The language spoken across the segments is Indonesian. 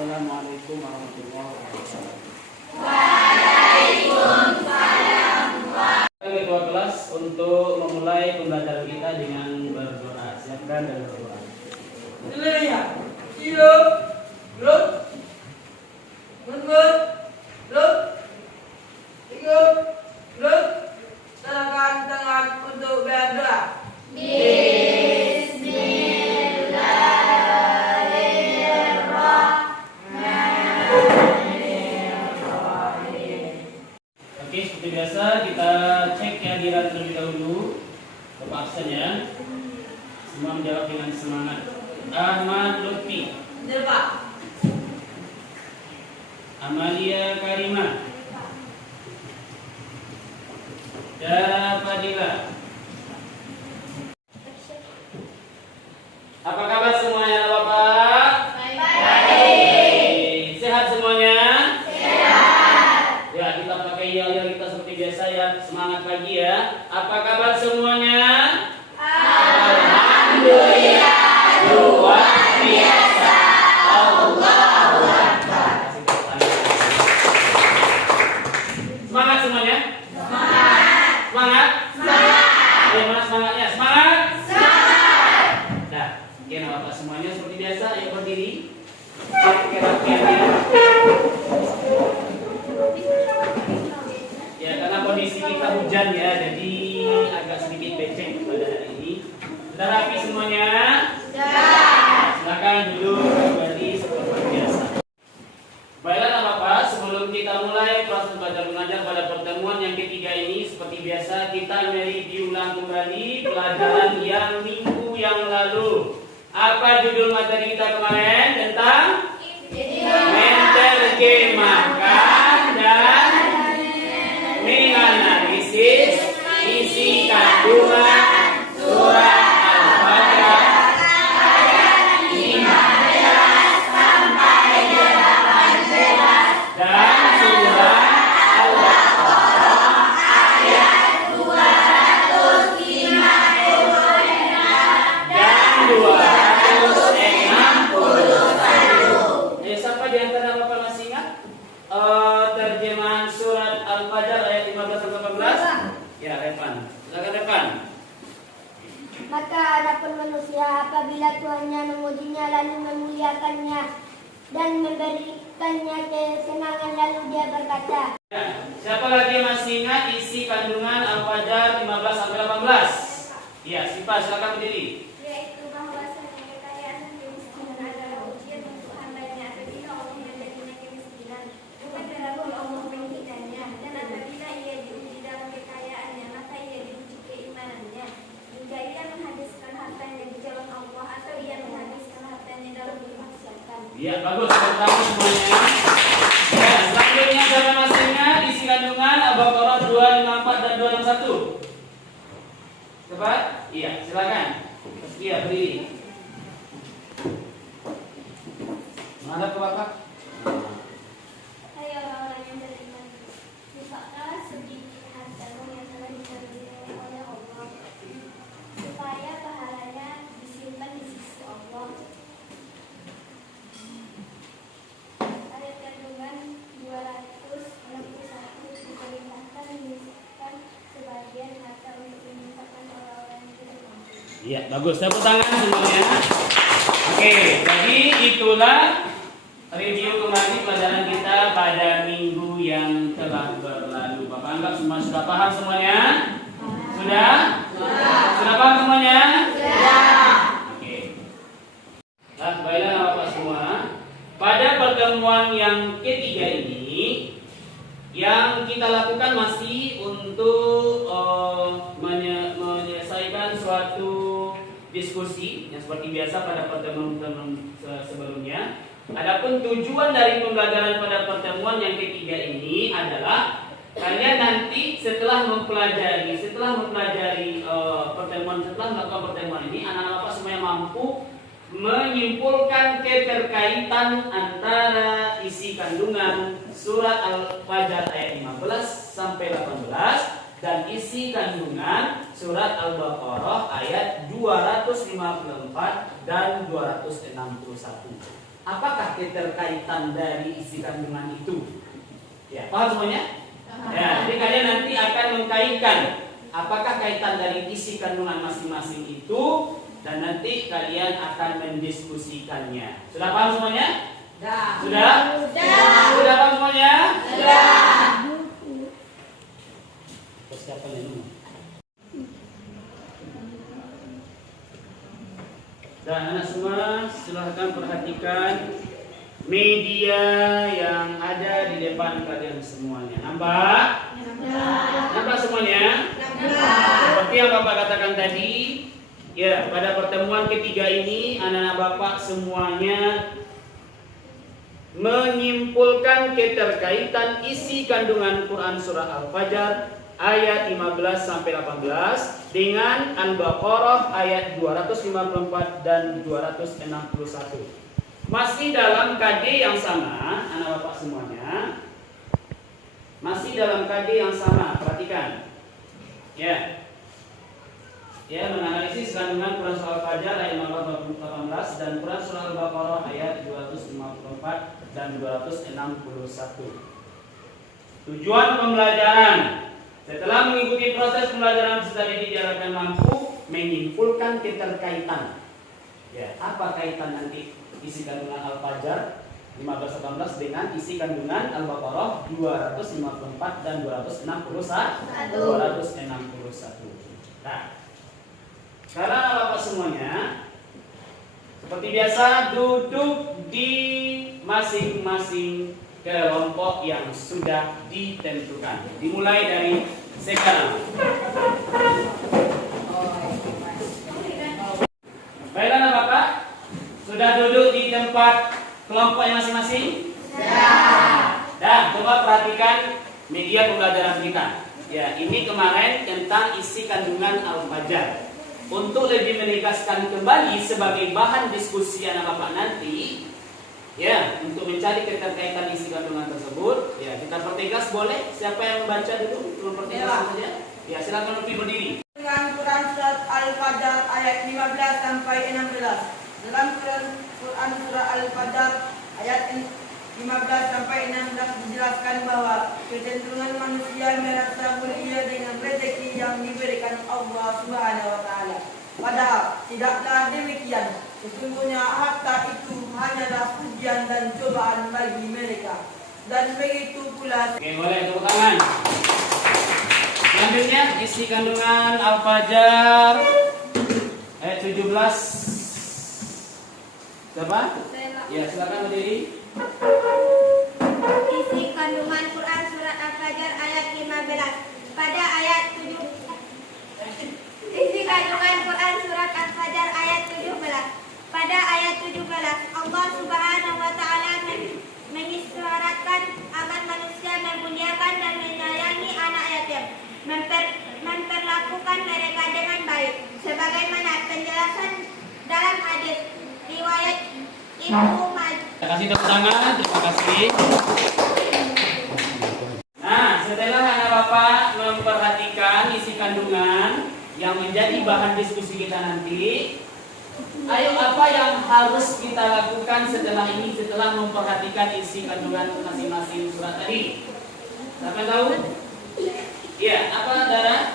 Assalamualaikum warahmatullahi wabarakatuh. Waalaikumsalam. Ketua kelas untuk memulai pembelajaran kita dengan berdoa. Siapkan dan berdoa. Haleluya. Hidup, hidup, hidup, hidup, hidup, hidup. Serahkan tangan untuk berdoa. Oke, seperti biasa kita cek kehadiran terlebih dahulu. Bapak absen ya. Semua menjawab dengan semangat. Ahmad Lutfi, Hadir, Pak. Amalia Karima, Dara Fadila. Apa kabar semuanya, Bapak? Baik. Sehat semuanya? Sehat. Ya, kita pakai yel-yel kita seperti biasa ya. Semangat pagi ya. Apa kabar semuanya? Alhamdulillah. Luar biasa. Allahu Akbar. Semangat semuanya? Semangat? Ayo mana semangatnya? Semangat? Nah, oke, Bapak semuanya seperti biasa, ayo berdiri. Cek kerapiannya. Ya, karena kondisi kita hujan ya, jadi agak sedikit becek pada hari ini. Sudah rapi semuanya? Silakan duduk kembali seperti biasa. Baiklah Bapak, sebelum kita mulai proses belajar mengajar pada pertemuan yang ketiga ini, seperti biasa kita mereview ulang kembali pelajaran yang minggu yang lalu. Apa judul materi kita kemarin? Tentang menerjemahkan dan menganalisis isi kandungan surat Al-Baqarah ayat 15 sampai 18 dan surat Al-Baqarah ayat 256 dan 261. Siapa di antara Bapak masih ingat terjemahan surat Al-Fajr ayat 15 sampai 18? Ya, Revan. Silakan Revan. Maka adapun manusia apabila Tuhannya memujinya lalu memuliakannya dan memberikannya kesenangan lalu dia berkata. Ya, siapa lagi yang masih ingat isi kandungan Al-Fajr 15 sampai 18? Ya, Sipa silakan berdiri. Yaitu bahwasanya kekayaan dan kemiskinan adalah ujian untuk hambanya apabila Allah menjadinya kemiskinan bukan karena Allah menghinanya, dan apabila ia diuji dalam kekayaannya maka ia diuji keimanannya. Jika ia menghabiskan hartanya di jalan Allah atau ia menghabiskan hartanya dalam kemaksiatan. Ya, bagus. Pertama semuanya. Ya, selanjutnya siapa masih ingat isi kandungan Al-Baqarah 254 dan 261? Cepat? Iya, silakan. Iya, berdiri. Menghadap ke Bapak. Hai orang-orang yang beriman, infakkanlah sedikit hartamu yang telah dijanjikan oleh Allah, supaya pahalanya disimpan di sisi Allah. Ayat kandungan 261 diperintahkan menyisihkan sebagian harta untuk diinfakkan orang-orang yang tidak mampu. Iya, bagus. Tepuk tangan semuanya. Oke, jadi itulah review kembali pelajaran kita pada minggu yang telah berlalu. Bapak anggap semua sudah paham semuanya? Sudah? Sudah paham semuanya? Oke. Nah, baiklah Bapak semua. Pada pertemuan yang ketiga ini, yang kita lakukan masih untuk menyelesaikan suatu diskusi yang seperti biasa pada pertemuan sebelumnya. Adapun tujuan dari pembelajaran pada pertemuan yang ketiga ini adalah kalian nanti setelah mempelajari melakukan pertemuan ini, anak-anak Bapak semuanya mampu menyimpulkan keterkaitan antara isi kandungan surat Al-Fajr ayat 15 sampai 18 dan isi kandungan surat Al-Baqarah ayat 254 dan 261. apakah keterkaitan dari isi kandungan itu? Ya, paham semuanya? Ya, jadi kalian nanti akan mengkaitkan apakah kaitan dari isi kandungan masing-masing itu, dan nanti kalian akan mendiskusikannya. Sudah paham semuanya? Sudah? Sudah paham semuanya? Persiapan ini. Dan anak semua silahkan perhatikan media yang ada di depan kalian semuanya. Nampak? Nampak semuanya? Seperti yang Bapak katakan tadi, ya, pada pertemuan ketiga ini anak-anak Bapak semuanya menyimpulkan keterkaitan isi kandungan Quran surah Al-Fajr ayat 15 sampai 18 dengan Al-Baqarah ayat 254 dan 261. Masih dalam KD yang sama, anak bapak semuanya. Masih dalam KD yang sama, perhatikan. Ya. Ya, menganalisis kandungan Quran surah Al-Fajr ayat 15 dan Quran surah Al-Baqarah ayat 254 dan 261. Tujuan pembelajaran. Setelah mengikuti proses pembelajaran peserta didik diharapkan mampu menyimpulkan keterkaitan. Ya, apa kaitan nanti isi kandungan Al-Fajr 15-18 dengan isi kandungan Al-Baqarah 254 dan 261. Nah, sekarang Bapak semuanya seperti biasa duduk di masing-masing kelompok yang sudah ditentukan. Dimulai dari sekarang. Baiklah Bapak, sudah duduk di tempat kelompoknya masing-masing? Dan coba perhatikan media pembelajaran kita. Ya, ini kemarin tentang isi kandungan Al-Fajr. Untuk lebih menegaskan kembali sebagai bahan diskusi anak Bapak nanti, ya, untuk mencari keterkaitan isi kandungan tersebut, ya, kita pertegas boleh. Siapa yang membaca dulu? Mempertegas saja. Ya, silakan lebih berdiri. Dengan Quran surat Al-Fajr ayat 15 sampai 16. Dalam Quran surah Al-Fajr ayat 15 sampai 16 dijelaskan bahwa kecenderungan manusia merasa mulia dengan rezeki yang diberikan Allah Subhanahu wa taala. Padahal tidaklah demikian. Sesungguhnya harta itu hanyalah ujian dan cobaan bagi mereka. Dan begitu pula. Oke, boleh tepuk tangan. Selanjutnya isi kandungan Al-Fajr ayat 17. Siapa? Ya, silakan berdiri. Isi kandungan Quran surat Al-Fajr ayat 15. Pada ayat 7. Isi kandungan Quran surat Al-Fajr ayat 17. Pada ayat 17, Allah Subhanahu wa taala mengisyaratkan agar manusia memuliakan dan menyayangi anak yatim, memperlakukan mereka dengan baik, sebagaimana penjelasan dalam hadis riwayat Ibnu Majah. Terima kasih tepuk tangan, terima kasih. Nah, setelah anak bapak memperhatikan isi kandungan yang menjadi bahan diskusi kita nanti, ayo apa yang harus kita lakukan setelah ini, setelah memperhatikan isi kandungan masing-masing surat tadi? Siapa tahu? Iya, apa Dara?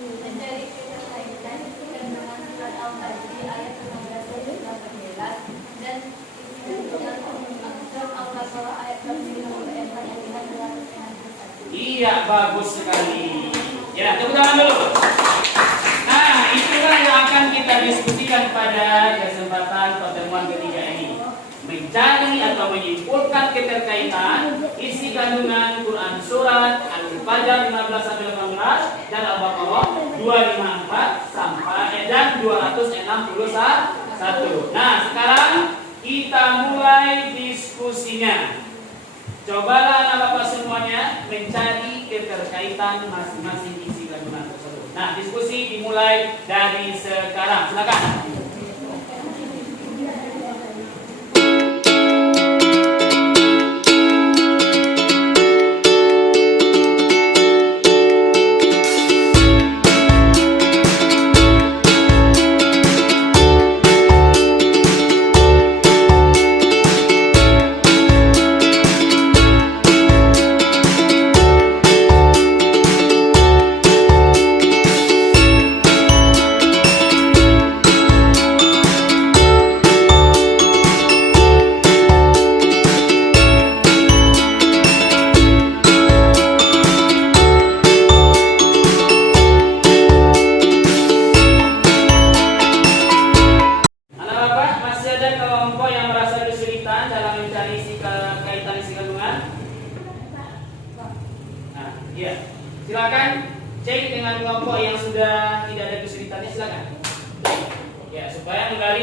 Mencari keterkaitan kandungan surat Al-Fajr ayat 15 sampai 18 dan surat Al-Baqarah ayat 254 yang dihadapkan. Iya, bagus sekali. Ya, tepuk tangan dulu. Nah, itulah yang akan kita diskusikan pada kesempatan pertemuan ketiga ini. Mencari atau menyimpulkan keterkaitan isi kandungan Quran surat Al-Fajr 15 sampai 18 dan Al-Baqarah 254 sampai dan 261. Nah, sekarang kita mulai diskusinya. Cobalah anak bapak semuanya mencari keterkaitan masing-masing isi kandungan tersebut. Nah, diskusi dimulai dari sekarang. Silakan.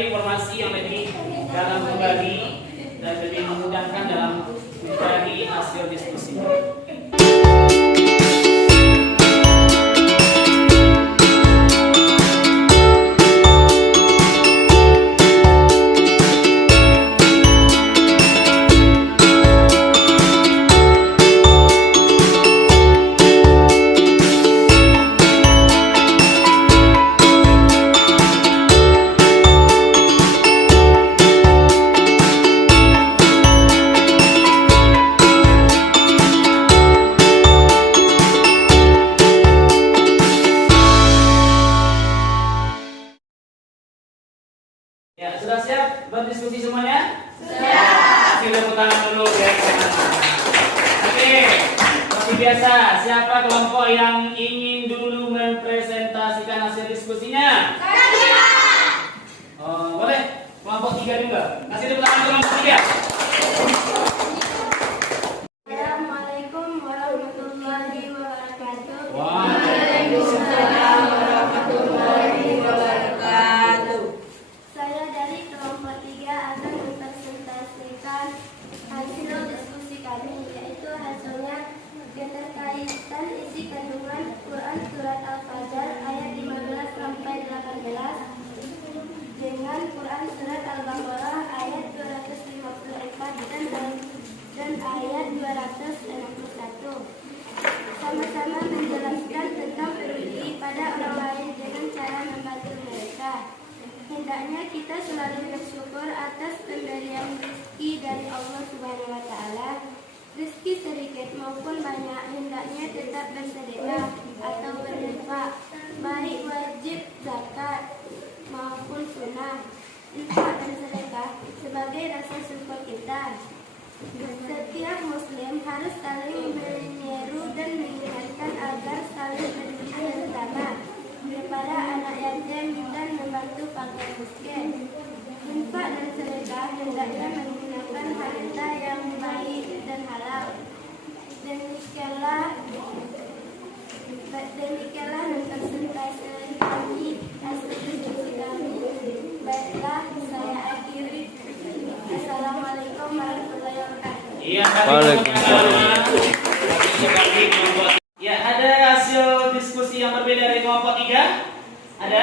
mencari informasi yang lebih dalam kembali dan lebih memudahkan dalam mencari hasil diskusi. Ya, sudah siap berdiskusi semuanya? Siap. Kita tepuk tangan dulu ya. Oke, seperti biasa, siapa kelompok yang ingin dulu mempresentasikan hasil diskusinya? Boleh, kelompok 3 juga. Kasih tepuk tangan kelompok 3. Assalamualaikum warahmatullahi wabarakatuh. Waalaikumsalam warahmatullahi wabarakatuh. Saya dari kelompok 3 akan mempresentasikan hasil diskusi kami, yaitu hasilnya keterkaitan isi kandungan Quran Surat Al-Fajr ayat 15 sampai 18 dengan Quran Surat Al-Baqarah ayat 254 dan ayat 261. Sama-sama menjelaskan tentang peduli pada orang lain dengan cara membantu mereka. Hendaknya kita selalu bersyukur atas pemberian rezeki dari Allah Subhanahu wa taala. Rezeki sedikit maupun banyak hendaknya tetap bersedekah atau berinfak, baik wajib zakat maupun sunnah. Infak dan sedekah sebagai rasa syukur kita. Setiap muslim harus saling menyeru dan mengingatkan agar saling peduli bersama kepada anak yatim dan membantu fakir miskin. Infak dan sedekah hendaknya menggunakan harta yang baik dan halal. Demikianlah mempresentasi kami hasil diskusi kami. Baiklah, saya akhiri. Assalamualaikum warahmatullahi wabarakatuh. Iya, ya, ada hasil diskusi yang berbeda dari kelompok 3? Ada?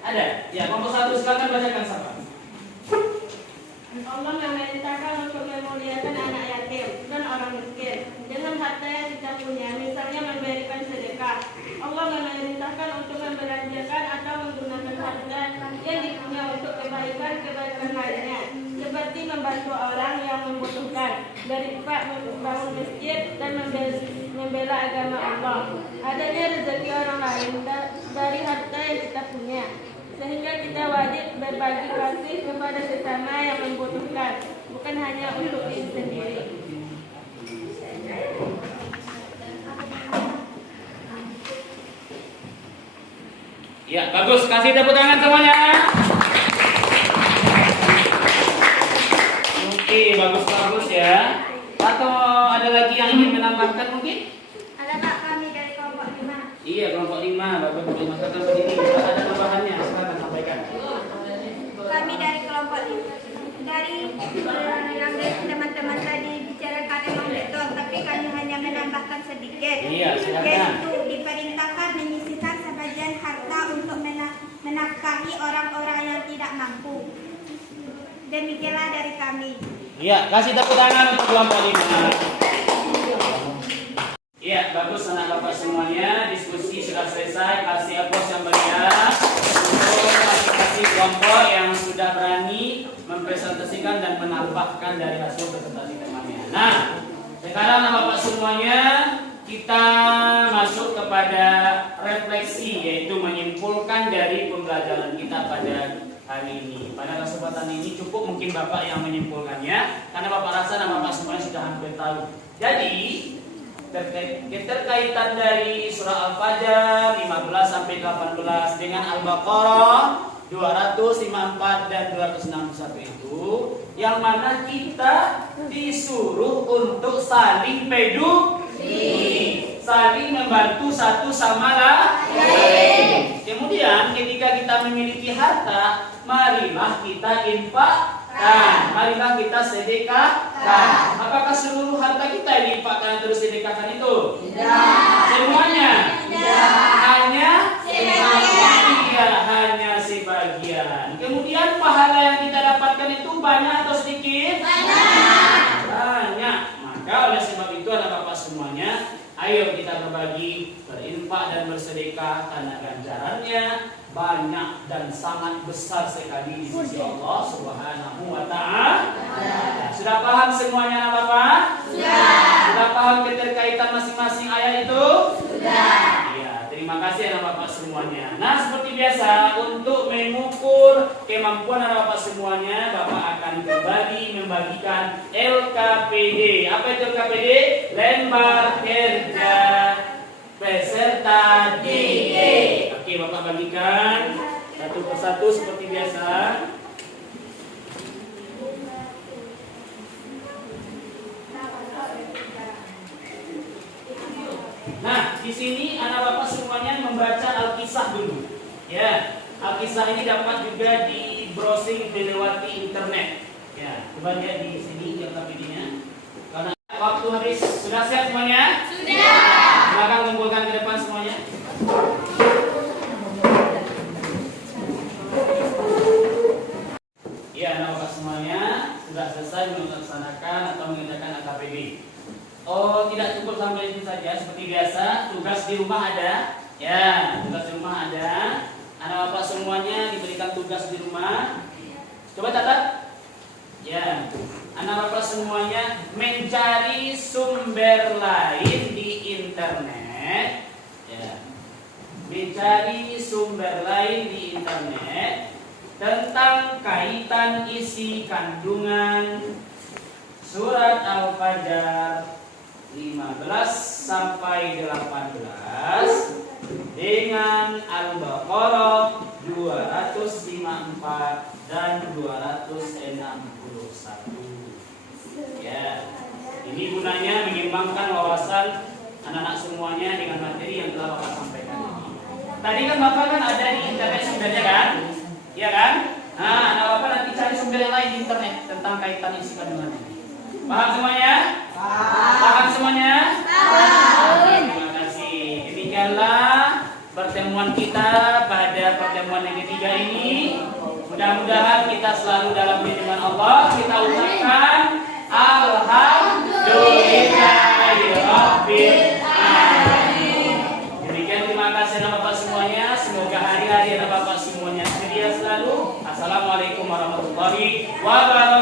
Ada. Ya, kelompok 1 silakan bacakan sama. Allah memerintahkan untuk memuliakan anak yatim dan orang miskin dengan harta yang kita punya, misalnya memberikan sedekah. Allah memerintahkan untuk membelanjakan atau menggunakan harta yang dipunya untuk kebaikan lainnya, seperti membantu orang yang membutuhkan, berinfak, membangun masjid, dan membela agama Allah. Adanya rezeki orang lain dari harta yang kita punya, sehingga kita wajib berbagi kasih kepada sesama yang membutuhkan, bukan hanya untuk diri sendiri. Ya, bagus. Kasih tepuk tangan semuanya. Oke, bagus-bagus ya. Atau ada lagi yang ingin menambahkan mungkin? Ada Pak, kami dari kelompok 5. Iya, kelompok 5. Bagus, dimasukkan begini. Ada tambahannya, silakan sampaikan. Kami dari kelompok 5. Dari yang teman-teman tadi bicarakan memang betul, tapi kami hanya menambahkan sedikit. Iya, silakan. Yaitu diperintahkan menyisihkan sebagian harta untuk menafkahi orang-orang yang tidak mampu. Demikianlah dari kami. Iya, kasih tepuk tangan untuk kelompok 5. Iya, bagus anak bapak semuanya. Diskusi sudah selesai. Kasih aplaus yang meriah untuk masing-masing kelompok yang sudah berani mempresentasikan dan menambahkan dari hasil presentasi temannya. Nah, sekarang anak bapak semuanya kita masuk kepada refleksi, yaitu menyimpulkan dari pembelajaran kita pada hari ini. Pada kesempatan ini cukup mungkin Bapak yang menyimpulkannya, karena Bapak rasa dan Bapak semuanya sudah hampir tahu. Jadi, keterkaitan dari surah Al-Fajr 15 sampai 18 dengan Al-Baqarah 254 dan 261 itu, yang mana kita disuruh untuk saling peduli, saling membantu satu sama lain. Kemudian ketika kita memiliki harta, marilah kita infakkan, marilah kita sedekahkan. Apakah seluruh harta kita yang diinfakkan terus sedekahkan itu? Tidak. Semuanya? Tidak. Hanya Sebagian. Iya, hanya sebagian. Kemudian pahala yang kita dapatkan itu banyak atau sedikit? Banyak. Maka oleh sebab itu anak bapak semuanya, ayo kita berbagi, berinfak dan bersedekah karena ganjarannya banyak dan sangat besar sekali di sisi Allah Subhanahu wa Ta'ala. Sudah paham semuanya anak bapak? Sudah paham keterkaitan masing-masing ayat itu? Iya, terima kasih anak bapak semuanya. Nah, seperti biasa untuk mengukur kemampuan anak bapak semuanya, bapak akan kembali membagikan LKPD. Apa itu LKPD? Lembar kerja peserta didik. Oke, bapak bagikan satu persatu seperti biasa. Nah, di sini anak bapak semuanya membaca Al-Kisah dulu. Ya, Al-Kisah ini dapat juga di browsing dilewati internet. Ya, coba lihat di sini LKPD-nya. Karena waktu habis, sudah siap semuanya? Silakan kumpulkan ke depan semuanya. Ya, anak bapak semuanya sudah selesai melaksanakan atau mengerjakan LKPD. Oh, tidak cukup sampai itu saja. Seperti biasa, tugas di rumah ada. Ya, tugas di rumah ada. Anak bapak semuanya diberikan tugas di rumah. Coba catat. Ya, anak bapak semuanya mencari sumber lain di internet. Ya, mencari sumber lain di internet tentang kaitan isi kandungan surat Al-Fajr 15 sampai 18 dengan Al-Baqarah 254 dan 261. Ya, ini gunanya mengembangkan wawasan anak-anak semuanya dengan materi yang telah Bapak sampaikan ini. Tadi kan Bapak kan ada di internet sumbernya kan? Iya kan? Nah, anak Bapak nanti cari sumber yang lain di internet tentang kaitan isi kandungan ini. Paham semuanya? Paham semuanya? Terima kasih. Demikianlah pertemuan kita pada pertemuan yang ketiga ini. Mudah-mudahan kita selalu dalam lindungan Allah. Kita ucapkan Alhamdulillahirabbil alamin. Demikian, terima kasih anak bapak semuanya. Semoga hari-hari anak bapak semuanya ceria selalu. Assalamualaikum warahmatullahi wabarakatuh.